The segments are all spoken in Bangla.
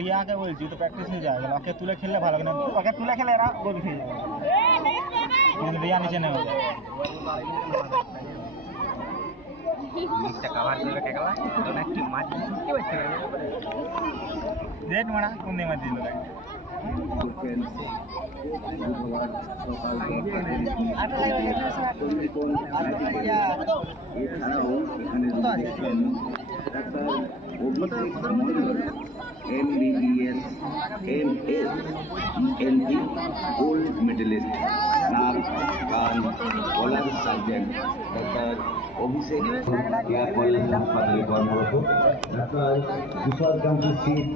রিয়াকে বলছি তো প্র্যাকটিস হয়ে যাবে, ওকে তুলে খেললে ভালো, কিন্তু ওকে তুলে খেলে এরা গোল খেয়ে যাবে, কিন্তু রিয়া নিচে নেমে যাবে। দেখ মারা কোন দিয়ে মার দিল MBBS, MS, ENT, gold medalist, নাক কান গলার সার্জন ডাক্তার অভিষেক হাসপাতালে কর্মরত, ডাক্তার তুষারকান্ত শীত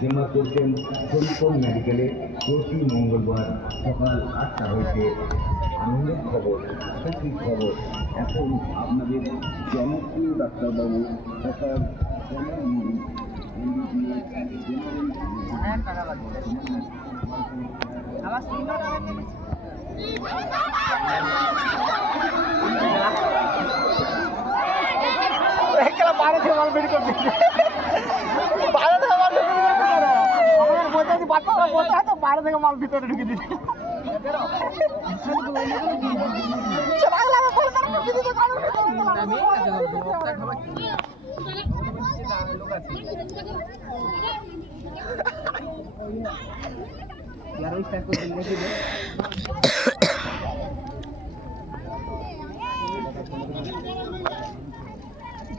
জিম্মা করছেন ফরিদপুর মেডিকেলে প্রতি মঙ্গলবার সকাল 8টা হইতে। আনন্দের খবর, খুশির খবর, এখন আপনাদের জনপ্রিয় ডাক্তারবাবু ডাক্তার বাইরে থেকে মাল ভিতরে ঢুকে দিচ্ছে।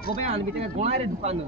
কবে আনবি টাকা গোড়ায় ঢুকানো